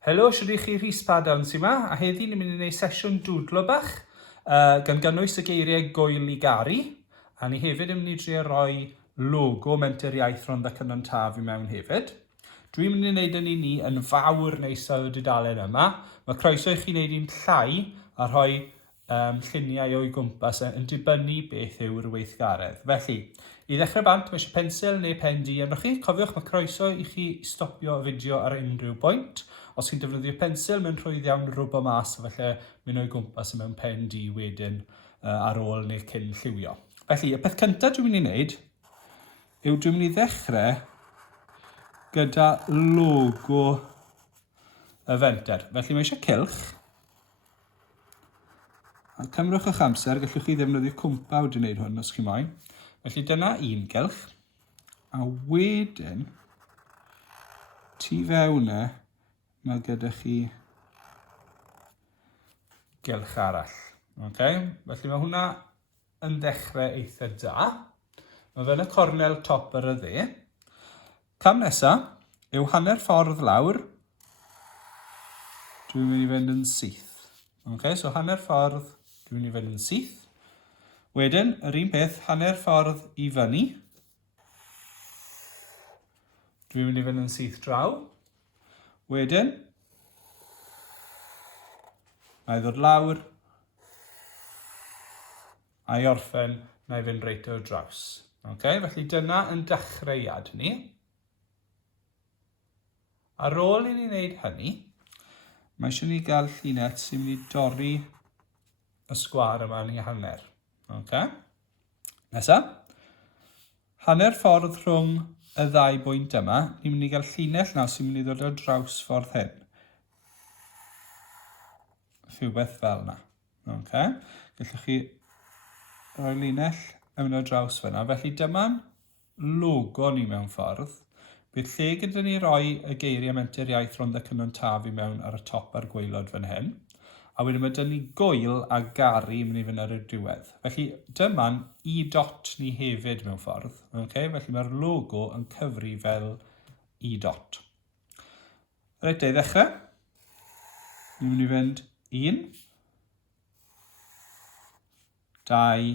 Helo, siwr i chi Rhys Padawn sy'n yma, a heddi ni'n mynd i wneud sesiwn dŵdlo bach gan gynnwys y geiriau Gŵyl i Garu, a ni hefyd yn mynd i drio rhoi logo Menter Iaith Rhondda Cynon Taf i mewn hefyd. Dwi'n mynd i wneud yn ni yn fawr neis o'r dudalen yma. Mae croeso i chi wneud un llai a rhoi lluniau o'i gwmpas yn dibynnu beth yw'r weithgaredd. Felly, i ddechrau bant, mae eisiau pensel neu pen di arnoch chi. Cofiwch, mae croeso i chi stopio y fideo ar unrhyw bwynt. Os chi'n defnyddio pensel, mae'n rhwydd iawn rwbo mas, felly mynd o'i gwmpas mewn pen di wedyn ar ôl neu cyn lliwio. Felly, y peth cyntaf dwi'n mynd i wneud yw dwi'n mynd i ddechrau gyda logo y fenter. Felly mae eisiau cylch. A cymrwch eich amser, gallwch chi ddefnyddio cwmpawd i wneud hwn os chi moyn. Felly dyna un cylch. A wedyn, tu fewn mae gyda chi gylch arall. Felly mae hwnna yn dechrau eitha da. Mae fe'n y cornel top ar y dde. Cam nesaf yw hanner ffordd lawr. Dwi'n mynd i fynd yn syth. So hanner ffordd dwi'n mynd i fynd yn syth. Wedyn, yr un peth, hanner ffordd i fyny. Dwi'n mynd i fynd yn syth draw. Wedyn, na i ddod lawr, a i orffen, na i fynd reit o'r draws. Felly dyna yn dechreuad ni. Ar ôl i ni wneud hynny, mae eisiau ni gael llunet sy'n mynd i dorri y sgwar yma yn ei hanner. Nesaf, hanner ffordd rhwng y ddau bwynt yma, ni'n mynd i gael llinell nawr sy'n mynd i ddod o draws ffordd hyn. Rhywbeth fel yna. Gallwch chi rhoi linell yn o draws fyna. Felly dyma'n logo ni mewn ffordd. Bydd lle gyda ni roi y geiriau Menter Iaith Rhondda Cynon Taf i mewn ar y top a'r gwaelod fan hyn. A wedyn mae dyn ni Gŵyl a Garu yn mynd i fynd ar y diwedd. Felly dyma'n i-dot ni hefyd mewn ffordd. Felly mae'r logo yn cyfri fel i-dot. Reit, i ddechrau. Ni'n mynd i fynd 1, 2,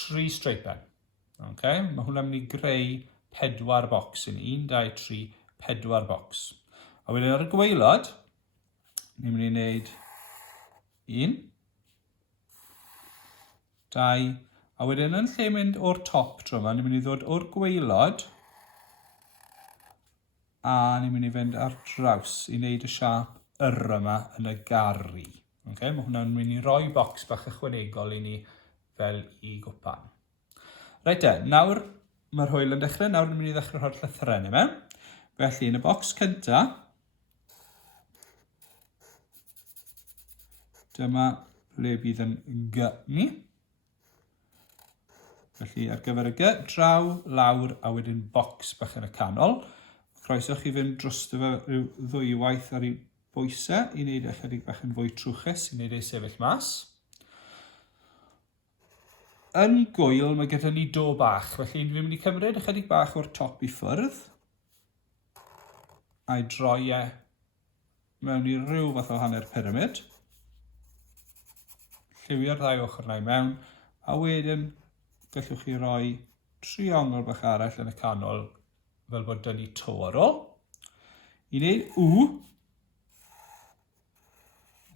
3 straight pen. Mae hwnna'n mynd i greu 4 bocs yn 1, 2, 3, 4 bocs. A wedyn ar y gwaelod, ni'n mynd i wneud 1, 2, a wedyn yn lle mynd o'r top tro yma, ni'n mynd i ddod o'r gwaelod, a ni'n mynd i fynd ar draws i wneud y siap yr yma yn y Garu. Mae hwnna'n mynd i roi bocs bach ychwanegol i ni fel i gwpan. Reit nawr mae'r hwyl yn dechrau, nawr ni'n mynd i ddechrau rhoi'r llythrennau mewn. Felly yn y bocs cyntaf, dyma ble bydd yn G ni. Felly ar gyfer y G, draw, lawr a wedyn bocs bach yn y canol. Croeso chi fynd drosto fe rhyw ddwywaith ar ei bwysau i wneud ychydig bach yn fwy trwchus i wneud ei sefyll mas. Yn Gŵyl mae gyda ni do bach, felly dwi'n mynd i cymryd ychydig bach o'r top i ffwrdd a'i droi mewn i ryw fath o hanner pyramid. Lliwio'r ddau ochr yna i mewn, a wedyn gallwch chi roi triongl bach arall yn y canol fel bod dyn ni to ar ôl. I wneud W,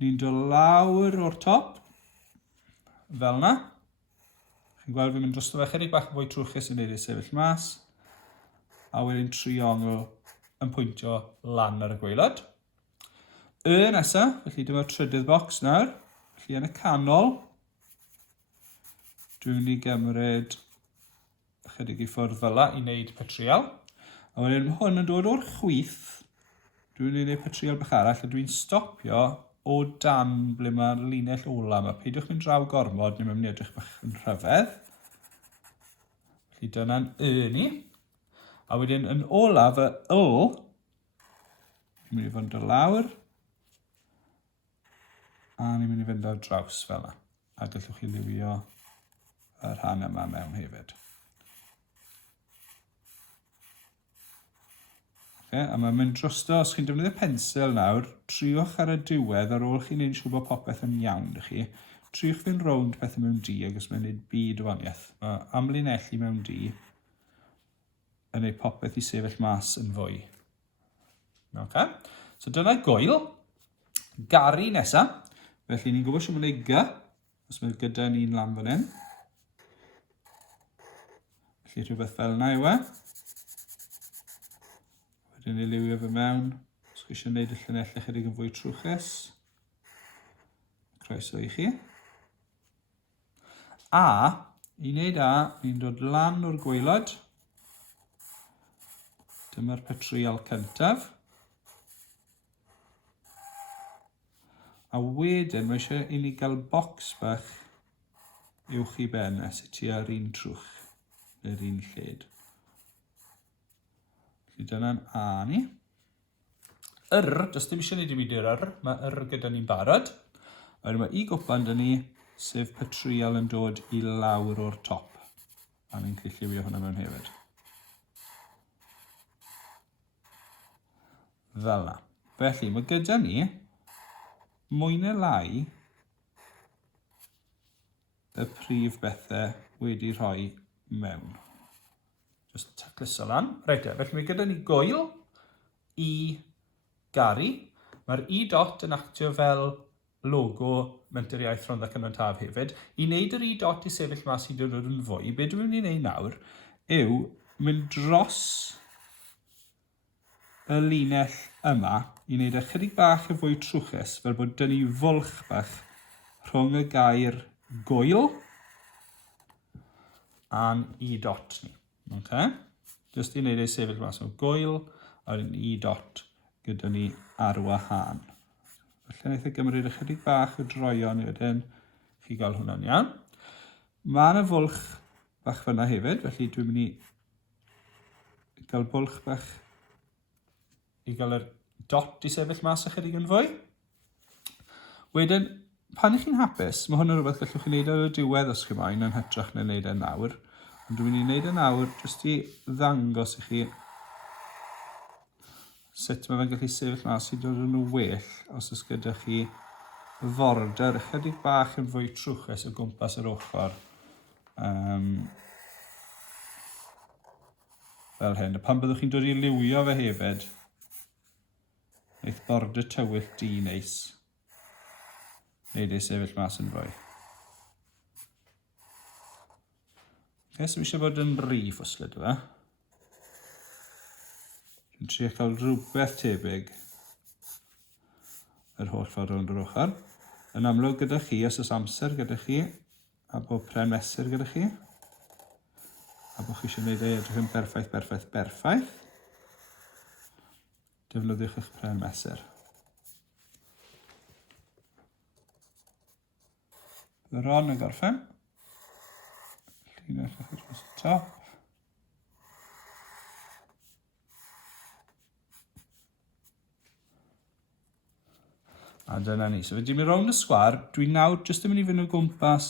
ni'n dod lawr o'r top, fel yna. Chi'n gweld fi'n mynd drosto fe chydig bach yn fwy trwchus yn wneud ei sefyll mas, a wedyn triongl yn pwyntio lan ar y gwaelod. Y nesaf, felly dyma'r trydydd bocs nawr. Felly yn y canol, dwi'n mynd i gymryd ychydig i ffwrdd fel yna i wneud petrial. A wedyn hwn yn dod o'r chwith, dwi'n mynd i wneud petrial bach arall, a dwi'n stopio o dan ble mae'r linell ola yma. Peidiwch mynd draw gormod, ni'n mynd i edrych bach yn rhyfedd. Felly dyna'n Y ni. A wedyn yn olaf y L, ni'n mynd i fynd o lawr, a ni'n mynd i fynd ar draws fel yna. A gallwch chi liwio y rhan yma mewn hefyd. A mae'n mynd drosto, os chi'n defnyddio pensel nawr, triwch ar y diwedd ar ôl chi'n neud siŵr bod popeth yn iawn ydych chi. Triwch fynd rownd pethau mewn di, ac os mae'n neud byd o waniaeth. Mae amlinellu mewn di yn neud popeth i sefyll mas yn fwy. So dyna Gŵyl. Garu nesa. Felly ni'n gwybod sy'n mynd i G, os mae gyda ni'n lan fan hyn. Felly rhywbeth fel yna yw e. Wedyn ni liwio fe mewn. Os chi eisiau gwneud y llunellau chydig yn fwy trwchus. Croeso i chi. A, i wneud A, ni'n dod lan o'r gwaelod. Dyma'r petriol cyntaf. A wedyn, mae eisiau i ni gael bocs bach uwch i ben, sy'n tua'r un trwch, neu'r un lled. Felly dyna'n A ni. Jyst ddim eisiau gwneud i byd i'r mae gyda ni'n barod. A wedyn mae I gwpan dyn ni, sef petriol yn dod i lawr o'r top. A ni'n gallu lliwio hwnna mewn hefyd. Fel na. Felly mae gyda ni mwy neu lai y prif bethau wedi rhoi mewn. Just tacluso lan. Reit, felly mae gyda ni Gŵyl I Garu. Mae'r I dot yn actio fel logo Menter Iaith Rhondda Cynon Taf hefyd. I wneud yr I dot i sefyll mas I dod yn fwy, be dwi'n mynd i wneud nawr yw mynd dros y linell yma I wneud ychydig bach y fwy trwchus, fel bod dyn ni fwlch bach rhwng y gair Gŵyl a'n I dot ni. Just I wneud ei sefyll mas o Gŵyl a'n I dot gyda ni ar wahân. Felly wnaeth gymryd ychydig bach o droion wedyn chi gael hwnna'n iawn. Mae yna fwlch bach fyna hefyd, felly dwi'n mynd I gael bwlch bach I gael yr dot I sefyll mas ychydig yn fwy. Wedyn, pan chi'n hapus, mae hwn yn rhywbeth gallwch chi wneud ar y diwedd os chi moyn yn hytrach na wneud e nawr. Ond dwi'n mynd I wneud e nawr jyst I ddangos I chi sut mae fe'n gallu sefyll mas I dod yn well os oes gyda chi forder ychydig bach yn fwy trwchus o gwmpas yr ochr. Fel hyn. A pan byddwch chi'n dod I liwio fe hefyd, wneith border tywyll di neis. Wneud ei sefyll mas yn fwy. So mi eisiau bod yn rif os lydw e. Dwi'n trio cael rhywbeth tebyg yr holl ffordd rownd yr ochr. Yn amlwg gyda chi, os oes amser gyda chi, a bod pren mesur gyda chi, a bod chi eisiau gwneud ei edrych yn berffaith, defnyddiwch eich pren mesur. Bydd ron yn gorffen. Llinell eich dros y top. A dyna ni. So fe dwi'n mynd rownd y sgwar. Dwi'n nawr jyst yn mynd I fynd o gwmpas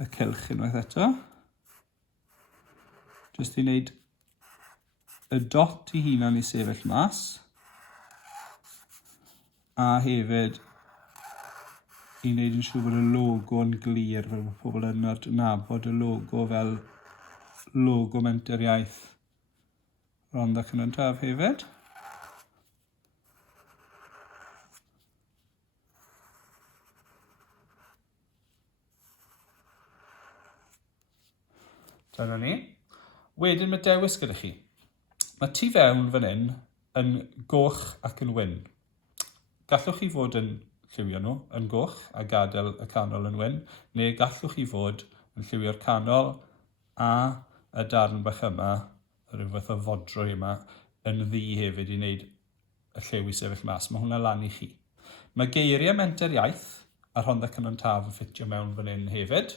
y cylch unwaith eto. Jyst I wneud y dot I hunan I sefyll mas. A hefyd I wneud yn siŵr bod y logo yn glir fel bod pobl yn nabod y logo fel logo Menter Iaith Rhondda Cynon Taf hefyd. Dyna ni. Wedyn mae dewis gyda chi. Mae tu fewn fan hyn yn goch ac yn wyn. Gallwch chi fod yn lliwio nhw yn goch a gadael y canol yn wyn, neu gallwch chi fod yn lliwio'r canol a y darn bach yma, rhywbeth o fodrwy yma, yn ddi hefyd I wneud y lliw I sefyll mas. Mae hwnna lan I chi. Mae geiriau Menter Iaith a Rhondda Cynon Taf yn ffitio mewn fan hyn hefyd.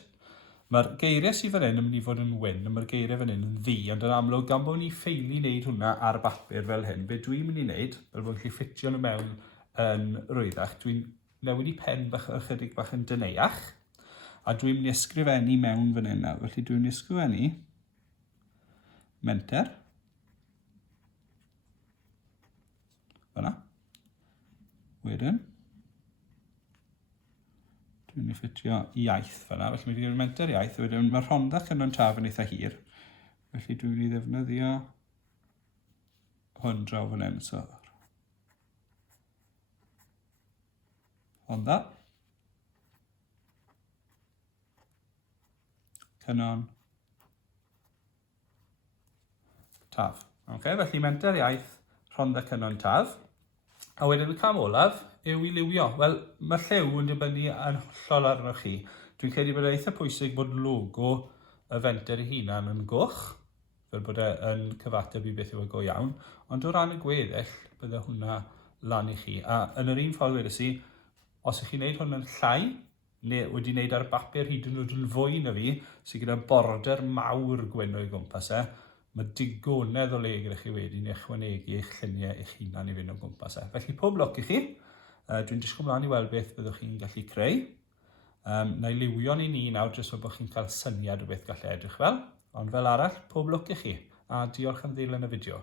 Mae'r geiriau sydd fan hyn yn mynd I fod yn wyn, a mae'r geiriau fan hyn yn ddi, ond yn amlwg gan bod ni ffeili wneud hwnna ar bapur fel hyn, be dwi'n mynd I wneud, fel bod chi'n ffitio nhw mewn yn rwyddach, dwi'n newid I pen bach ychydig bach yn dyneuach, a dwi'n mynd I ysgrifennu mewn fan hyn nawr. Felly dwi'n mynd I ysgrifennu Menter Fyna. Wedyn. Dwi'n mynd i ffitio iaith fyna, felly mae wedi menter iaith. Wedyn mae Rhondda Cynon Taf yn eitha hir. Felly dwi'n mynd i ddefnyddio hwn draw fan hyn. So, Rhondda Cynon Taf. Felly menter iaith Rhondda Cynon Taf. A wedyn y cam olaf yw i liwio. Wel, mae lliw yn dibynnu yn hollol arnoch chi. Dwi'n credu bod eitha pwysig bod logo y fenter ei hunan yn goch, fel bod e'n cyfateb i beth yw y go iawn. Ond o ran y gweddill, bydde hwnna lan i chi. A yn yr un ffordd wedys i, os ych chi'n neud hwn yn llai, neu wedi wneud ar bapur hyd yn oed yn fwy na fi, sydd gyda border mawr gwyn o'i gwmpas mae digonedd o le gyda chi wedyn i ychwanegu eich lluniau eich hunan i fynd o gwmpas Felly pob lwc i chi. Dwi'n disgwyl mlaen i weld beth byddwch chi'n gallu creu. Na i liwio ni nawr jyst fel bod chi'n cael syniad o beth gallai edrych fel. Ond fel arall, pob lwc i chi. A diolch am ddilyn y fideo.